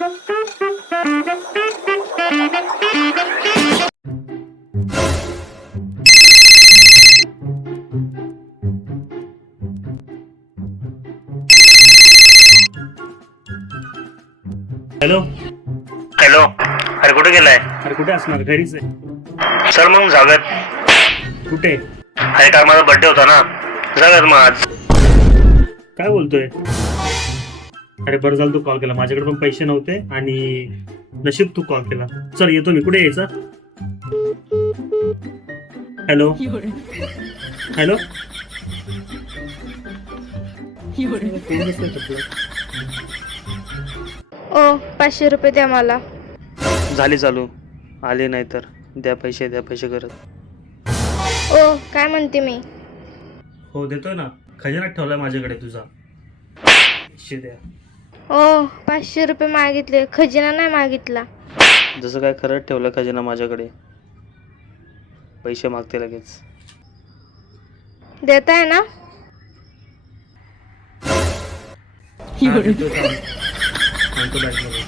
Hello hello. अरे कुठे गेलाय? अरे कुठे असणार? घरीच आहे. सर मग जागत. कुठे? अरे काल माझा बर्थडे होता ना, जागत मग आज. काय बोलतोय? अरे बरं झालं तू कॉल केला, माझ्याकडे पण पैसे नव्हते आणि नशीब तू कॉल केला. चल येतो मी. कुठे यायचं? Hello hello. ओ 500 रुपये द्या मला. झाली चालू. आले नाही तर द्या पैसे करत. ओ काय म्हणते मी? हो देतोय ना, खजिनात ठेवलाय माझ्याकडे तुझा. पैसे द्या. ओ 500 रुपये मागितले, खजिना नाही मागितला. जसं काय खरंच ठेवलं खजिना माझ्याकडे. पैसे मागते लगेच. देताय ना? हा, देतोय, थांब. आणतो बॅगमध्ये.